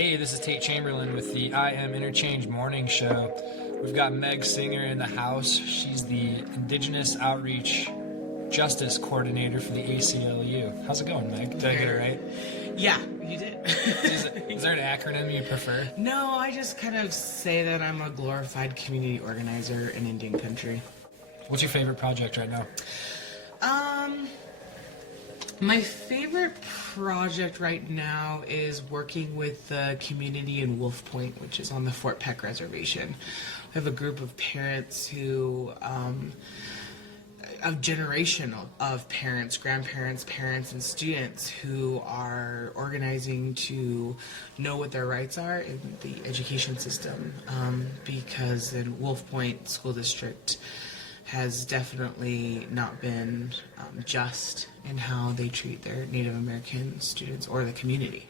Hey, this is Tate Chamberlin with the I Am Interchange Morning Show. We've got Meg Singer in the house. She's the Indigenous Outreach Justice Coordinator for the ACLU. How's it going, Meg? Did I get it right? Yeah, you did. Is there an acronym you prefer? No, I just kind of say that I'm a glorified community organizer in Indian country. What's your favorite project right now? My favorite project right now is working with the community in Wolf Point, which is on the Fort Peck Reservation. We have a group of parents who, a generation of parents, grandparents, parents, and students who are organizing to know what their rights are in the education system, because in Wolf Point School District has definitely not been just in how they treat their Native American students or the community.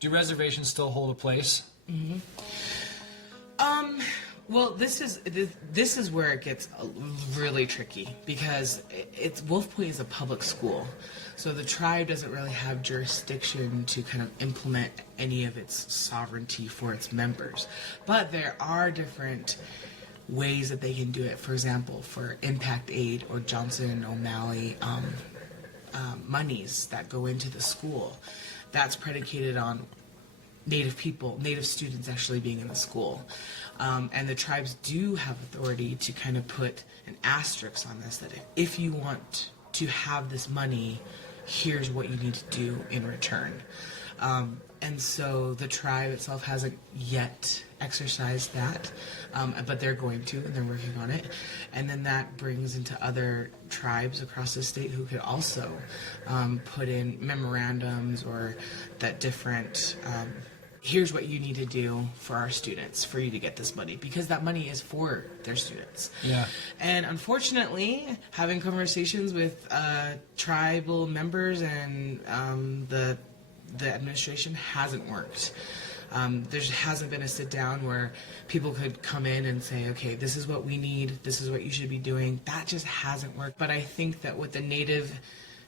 Do reservations still hold a place? Mm-hmm. Well, this is where it gets really tricky, because Wolf Point is a public school, so the tribe doesn't really have jurisdiction to kind of implement any of its sovereignty for its members. But there are different ways that they can do it. For example, for impact aid or Johnson and O'Malley monies that go into the school, that's predicated on Native people, Native students actually being in the school. And the tribes do have authority to kind of put an asterisk on this, that if you want to have this money, here's what you need to do in return. And so the tribe itself hasn't yet exercised that, but they're going to, and they're working on it. And then that brings into other tribes across the state who could also put in memorandums or that different, here's what you need to do for our students for you to get this money, because that money is for their students. Yeah. And unfortunately, having conversations with tribal members and the administration hasn't worked. There hasn't been a sit down where people could come in and say, okay, this is what we need, this is what you should be doing. That just hasn't worked. But I think that what the Native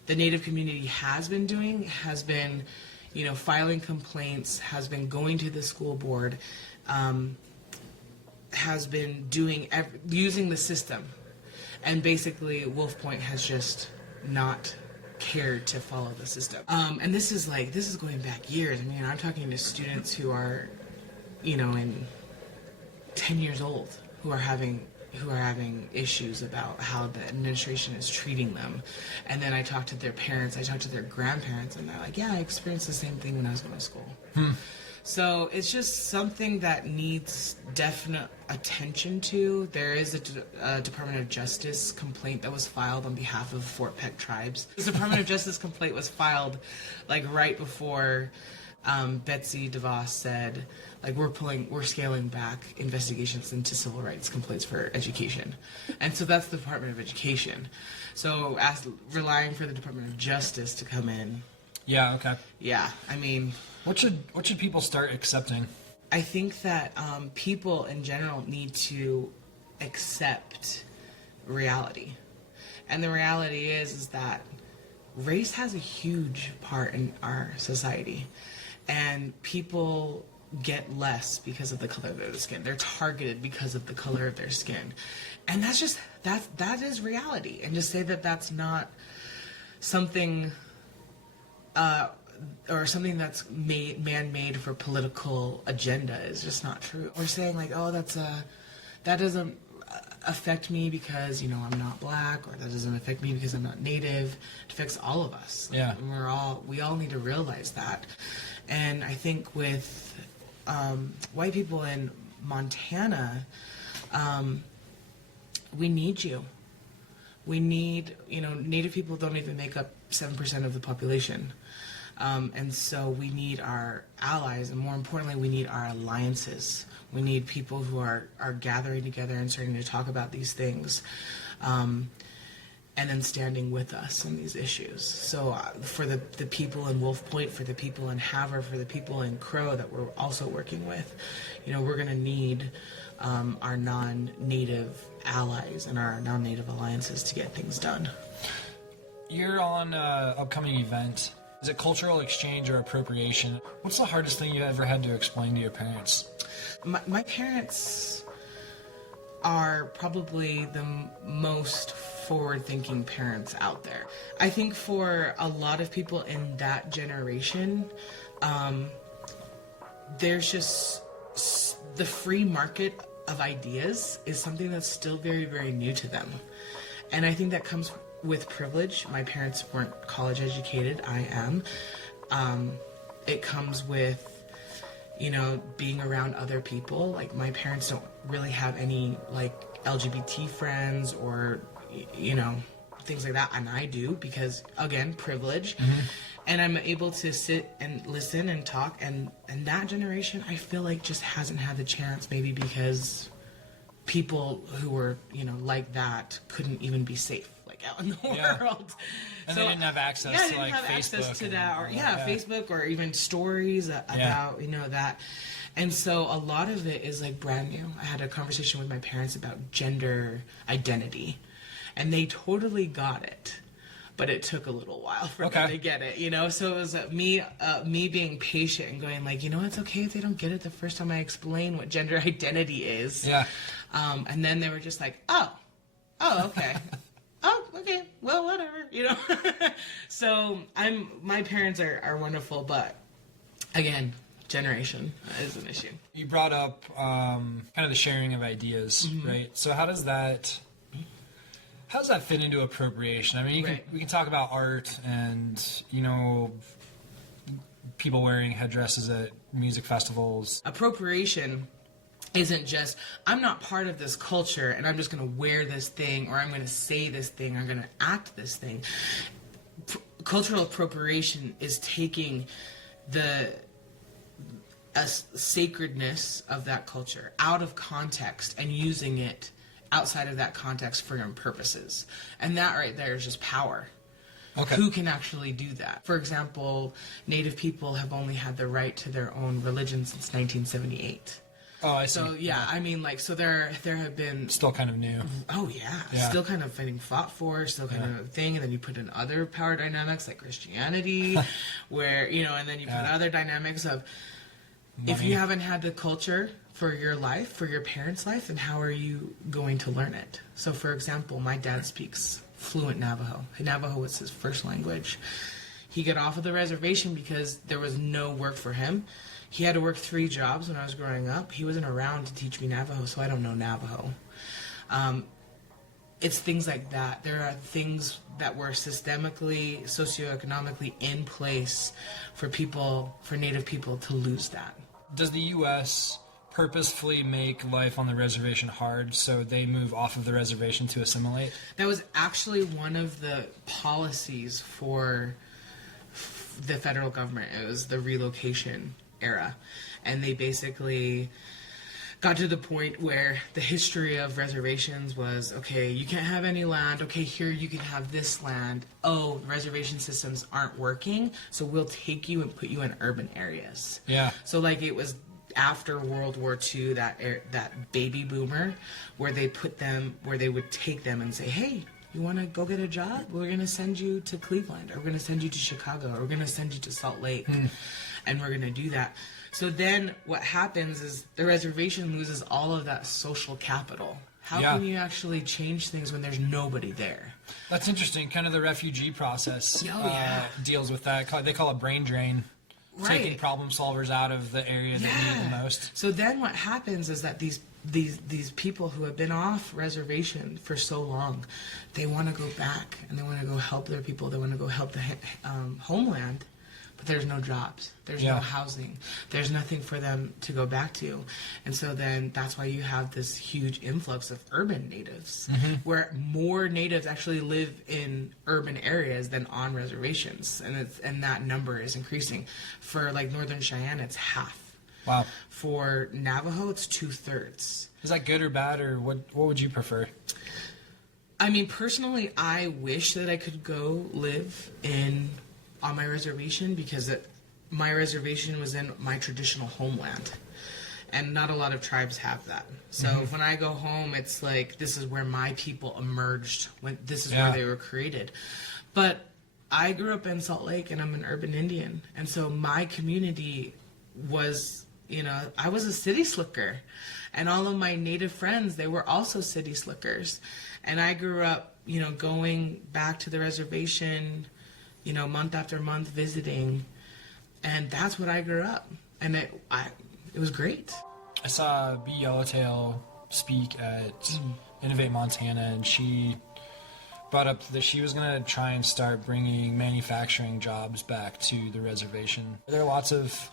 community has been doing has been, filing complaints, has been going to the school board, has been using the system. And basically, Wolf Point has just not cared to follow the system. And this is going back years. I mean, I'm talking to students who are, in 10 years old, who are having issues about how the administration is treating them. And then I talk to their parents, I talk to their grandparents, and they're like, yeah, I experienced the same thing when I was going to school. So it's just something that needs definite attention to. There is a Department of Justice complaint that was filed on behalf of Fort Peck tribes. The Department of Justice complaint was filed right before Betsy DeVos said, we're scaling back investigations into civil rights complaints for education. And so that's the Department of Education. So relying for the Department of Justice to come in. Yeah, okay. Yeah, I mean, What should people start accepting? I think that people in general need to accept reality. And the reality is that race has a huge part in our society. And people get less because of the color of their skin. They're targeted because of the color of their skin. And that is reality. And to say that that's not something or something that's man-made for political agenda is just not true. We're saying that doesn't affect me because I'm not black, or that doesn't affect me because I'm not Native. It affects all of us. Yeah. We all need to realize that. And I think with white people in Montana, we need you. We need, Native people don't even make up 7% of the population. And so we need our allies, and more importantly, we need our alliances. We need people who are gathering together and starting to talk about these things, and then standing with us on these issues. So for the people in Wolf Point, for the people in Havre, for the people in Crow that we're also working with, we're going to need our non-Native allies and our non-Native alliances to get things done. You're on an upcoming event Is it cultural exchange or appropriation? What's the hardest thing you ever had to explain to your parents? My parents are probably the most forward-thinking parents out there. I think for a lot of people in that generation, there's just the free market of ideas is something that's still very, very new to them. And I think that comes with privilege. My parents weren't college educated. I am. It comes with, being around other people. Like, my parents don't really have any, LGBT friends or, things like that. And I do because, again, privilege. Mm-hmm. And I'm able to sit and listen and talk. And that generation, I feel like, just hasn't had the chance, maybe because people who were, like that couldn't even be safe, out in the world. And so, they didn't have access to, Facebook. Access to that, or Facebook, or even stories about, that. And so a lot of it is, brand new. I had a conversation with my parents about gender identity, and they totally got it. But it took a little while for them to get it, So it was me being patient and going it's okay if they don't get it the first time I explain what gender identity is. Yeah. And then they were just oh, okay. Oh, okay. Well, whatever, So my parents are wonderful, but again, generation is an issue. You brought up kind of the sharing of ideas, mm-hmm. right? So how does that fit into appropriation? I mean, we can talk about art and, people wearing headdresses at music festivals. Appropriation isn't just, I'm not part of this culture and I'm just going to wear this thing, or I'm going to say this thing, or I'm going to act this thing. Cultural appropriation is taking the sacredness of that culture out of context and using it outside of that context for your own purposes. And that right there is just power. Okay. Who can actually do that? For example, Native people have only had the right to their own religion since 1978. Oh, I see. So, so there have been... Still kind of new. Oh, yeah. Still kind of getting fought for, still kind of a thing. And then you put in other power dynamics like Christianity, where, and then you put other dynamics of... Money. If you haven't had the culture for your life, for your parents' life, then how are you going to learn it? So, for example, my dad speaks fluent Navajo. Navajo was his first language. He got off of the reservation because there was no work for him. He had to work 3 jobs when I was growing up. He wasn't around to teach me Navajo, so I don't know Navajo. It's things like that. There are things that were systemically, socioeconomically in place for Native people to lose that. Does the U.S. purposefully make life on the reservation hard so they move off of the reservation to assimilate? That was actually one of the policies for the federal government. It was the relocation era. And they basically got to the point where the history of reservations was, okay, you can't have any land. Okay, here you can have this land. Oh, reservation systems aren't working, so we'll take you and put you in urban areas. Yeah. So it was after World War II, that baby boomer, where they would take them and say, hey, you want to go get a job? We're going to send you to Cleveland, or we're going to send you to Chicago, or we're going to send you to Salt Lake, and we're going to do that. So then what happens is the reservation loses all of that social capital. How can you actually change things when there's nobody there? That's interesting. Kind of the refugee process deals with that. They call it brain drain. Right. Taking problem solvers out of the area that need it the most. So then what happens is that these people who have been off reservation for so long, they want to go back and they want to go help their people. They want to go help the homeland. But there's no jobs. There's no housing. There's nothing for them to go back to. And so then that's why you have this huge influx of urban natives, where more natives actually live in urban areas than on reservations. And that number is increasing. For Northern Cheyenne, it's half. Wow. For Navajo, it's 2/3. Is that good or bad, or what would you prefer? I mean, personally, I wish that I could go live on my reservation, because my reservation was in my traditional homeland, and not a lot of tribes have that. So when I go home, it's this is where my people emerged, this is where they were created. But I grew up in Salt Lake, and I'm an urban Indian, and so my community was, I was a city slicker, and all of my Native friends, they were also city slickers, and I grew up, going back to the reservation, month after month visiting, and that's what I grew up, and it was great. I saw B. Yellowtail speak at Innovate Montana, and she brought up that she was going to try and start bringing manufacturing jobs back to the reservation. There are lots of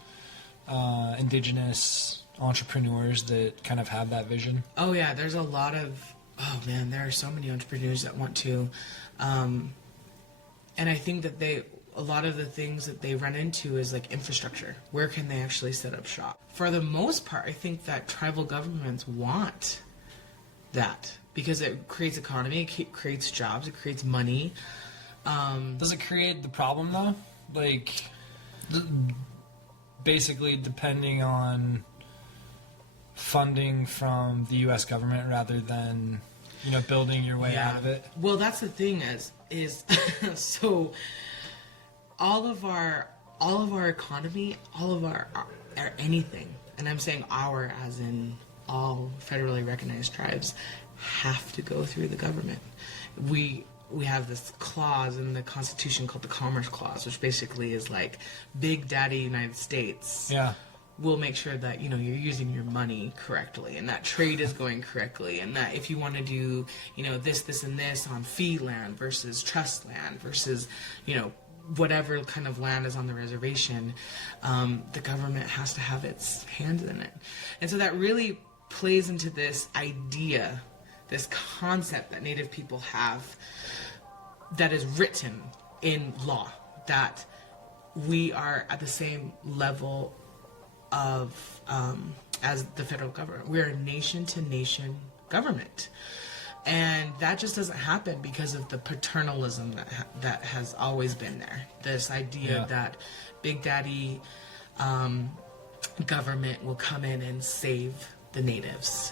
indigenous entrepreneurs that kind of have that vision. Oh yeah, there's a lot of, there are so many entrepreneurs that want to, and I think that a lot of the things that they run into is like infrastructure. Where can they actually set up shop? For the most part, I think that tribal governments want that because it creates economy, it creates jobs, it creates money. Does it create the problem though? Like, basically depending on funding from the U.S. government rather than, building your way out of it? Well, that's the thing is so all of our economy, all of our anything, and I'm saying our as in all federally recognized tribes, have to go through the government. We have this clause in the Constitution called the Commerce Clause, which basically is like Big Daddy United States. Yeah. We'll make sure that you're using your money correctly, and that trade is going correctly, and that if you want to do this, and this on fee land versus trust land versus whatever kind of land is on the reservation, the government has to have its hands in it, and so that really plays into this idea, this concept that Native people have, that is written in law, that we are at the same level of as the federal government. We're a nation-to-nation government, and that just doesn't happen because of the paternalism that has always been there. This idea that Big Daddy government will come in and save the natives.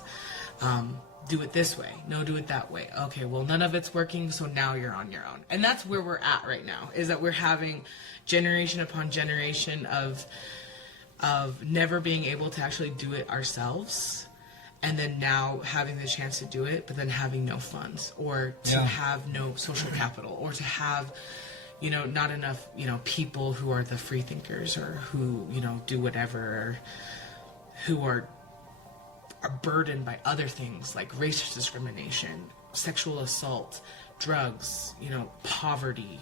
Do it this way. No, do it that way. Okay, well, none of it's working, so now you're on your own. And that's where we're at right now, is that we're having generation upon generation of never being able to actually do it ourselves, and then now having the chance to do it, but then having no funds, or to have no social capital, or to have, not enough, people who are the free thinkers, or who, do whatever, or who are burdened by other things like racial discrimination, sexual assault, drugs, poverty,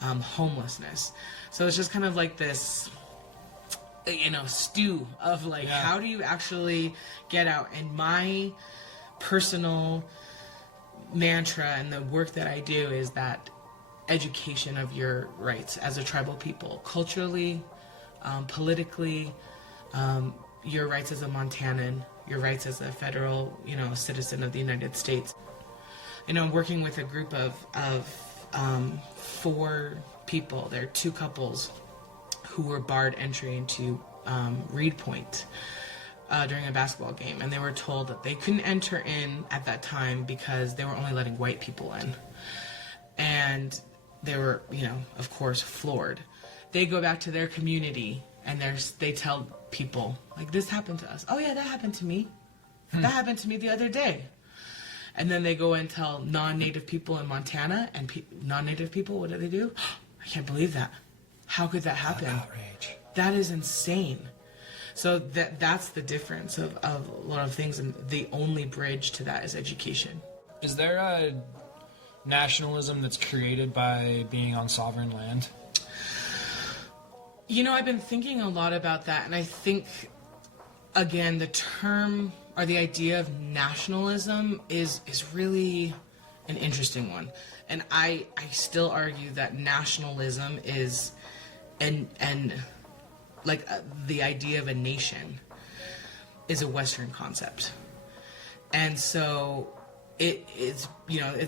homelessness. So it's just kind of like this, stew of like, how do you actually get out? And my personal mantra and the work that I do is that education of your rights as a tribal people, culturally, politically, your rights as a Montanan, your rights as a federal, citizen of the United States. I'm working with a group of 4 people. There are 2 couples who were barred entry into Reed Point during a basketball game, and they were told that they couldn't enter in at that time because they were only letting white people in. And they were, of course, floored. They go back to their community and they tell people, like, this happened to us. Oh yeah, that happened to me. That happened to me the other day. And then they go and tell non-native people in Montana, and non-native people, what do? I can't believe that. How could that happen? Outrage. That is insane. So that's the difference of a lot of things, and the only bridge to that is education. Is there a nationalism that's created by being on sovereign land? I've been thinking a lot about that, and I think, again, the term or the idea of nationalism is really an interesting one. And I still argue that nationalism is, and the idea of a nation is a Western concept. And so it's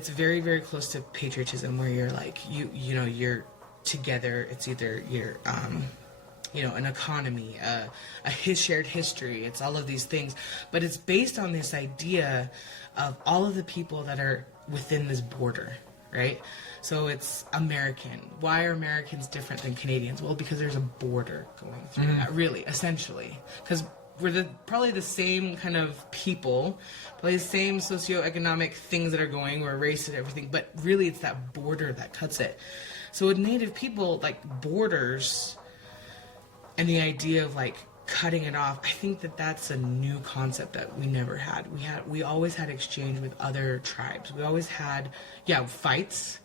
very, very close to patriotism, where you're like, you're together. It's either you're, an economy, a shared history. It's all of these things, but it's based on this idea of all of the people that are within this border, right? So it's American. Why are Americans different than Canadians? Well, because there's a border going through that, really, essentially. Because we're probably the same kind of people, probably the same socioeconomic things that are going, we're race and everything, but really it's that border that cuts it. So with Native people, like borders and the idea of like cutting it off, I think that that's a new concept that we never had. We always had exchange with other tribes. We always had, fights,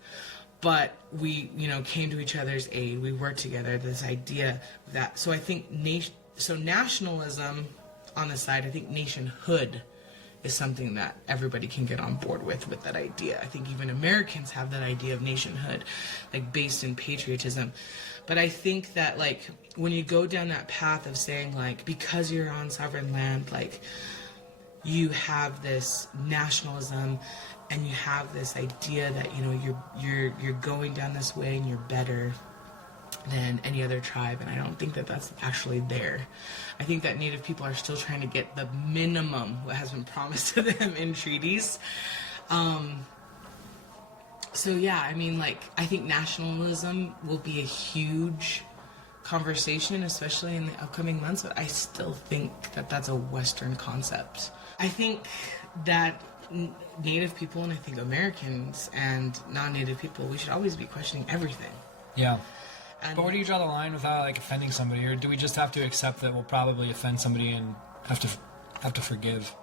but we, came to each other's aid. We worked together. This idea that, so I think nationalism on the side, I think nationhood is something that everybody can get on board with that idea. I think even Americans have that idea of nationhood, like based in patriotism. But I think that like when you go down that path of saying like, because you're on sovereign land, like you have this nationalism and you have this idea that, you're going down this way and you're better than any other tribe, and I don't think that that's actually there. I think that Native people are still trying to get the minimum what has been promised to them in treaties. So yeah, I mean, like, I think nationalism will be a huge conversation, especially in the upcoming months, but I still think that that's a Western concept. I think that Native people, and I think Americans and non-Native people, we should always be questioning everything. Yeah. But where do you draw the line without like offending somebody, or do we just have to accept that we'll probably offend somebody and have to forgive?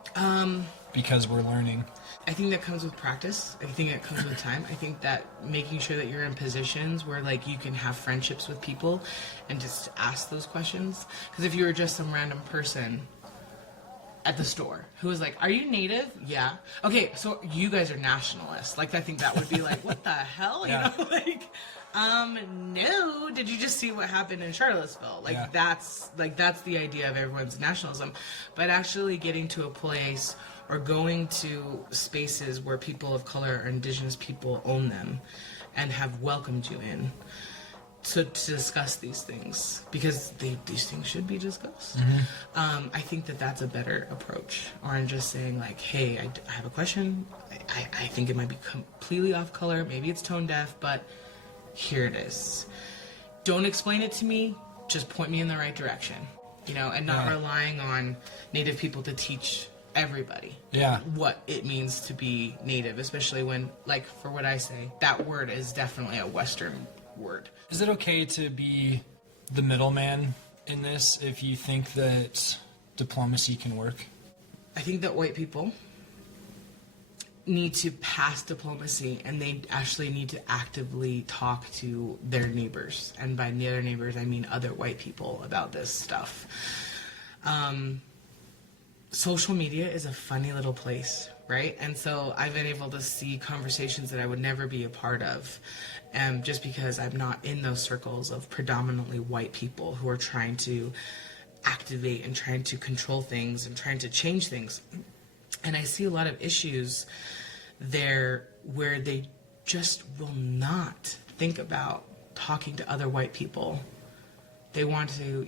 Because we're learning. I think that comes with practice. I think it comes with time. I think that making sure that you're in positions where like you can have friendships with people and just ask those questions. Because if you were just some random person at the store who was like, "Are you Native?" "Yeah." "Okay, so you guys are nationalists." Like, I think that would be like, what the hell? Yeah. No. Did you just see what happened in Charlottesville? Like, that's the idea of everyone's nationalism. But actually getting to a place or going to spaces where people of color or Indigenous people own them and have welcomed you in to discuss these things, because these things should be discussed. Mm-hmm. I think that that's a better approach, or in just saying like, hey, I have a question. I think it might be completely off color. Maybe it's tone deaf, but here it is. Don't explain it to me. Just point me in the right direction, and not relying on Native people to teach everybody what it means to be Native, especially when, like, for what I say, that word is definitely a Western word. Is it okay to be the middleman in this if you think that diplomacy can work? I think that white people need to pass diplomacy, and they actually need to actively talk to their neighbors. And by the other neighbors, I mean other white people about this stuff. Social media is a funny little place, right? And so I've been able to see conversations that I would never be a part of, just because I'm not in those circles of predominantly white people who are trying to activate and trying to control things and trying to change things. And I see a lot of issues there where they just will not think about talking to other white people. They want to,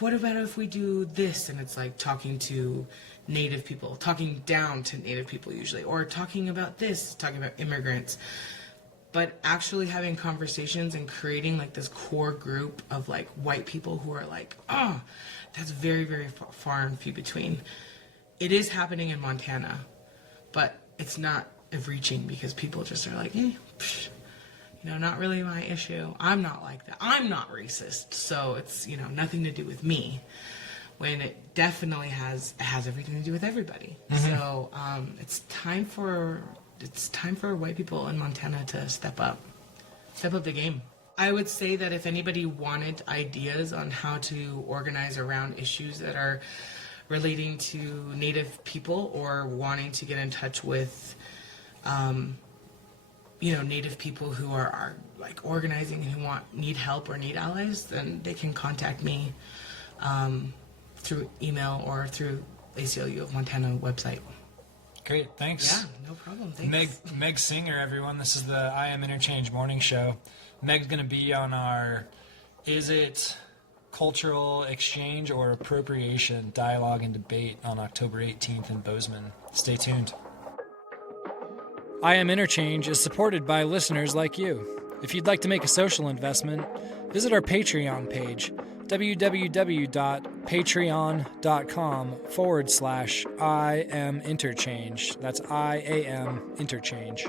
what about if we do this? And it's like talking to Native people, talking down to Native people usually, or talking about this, talking about immigrants. But actually having conversations and creating like this core group of like white people who are like, oh, that's very, very far and few between. It is happening in Montana, but it's not reaching because people just are like, not really my issue. I'm not like that. I'm not racist. So it's, nothing to do with me, when it definitely has everything to do with everybody. Mm-hmm. So it's time for white people in Montana to step up the game. I would say that if anybody wanted ideas on how to organize around issues that are relating to Native people, or wanting to get in touch with, Native people who are like organizing and who need help or need allies, then they can contact me through email or through ACLU of Montana website. Great, thanks. Yeah, no problem. Thanks. Meg Singer, everyone. This is the I Am Interchange morning show. Meg's going to be on our Is It Cultural Exchange or Appropriation Dialogue and Debate on October 18th in Bozeman. Stay tuned. I Am Interchange is supported by listeners like you. If you'd like to make a social investment, visit our Patreon page, www.patreon.com/I Am Interchange. That's IAM Interchange.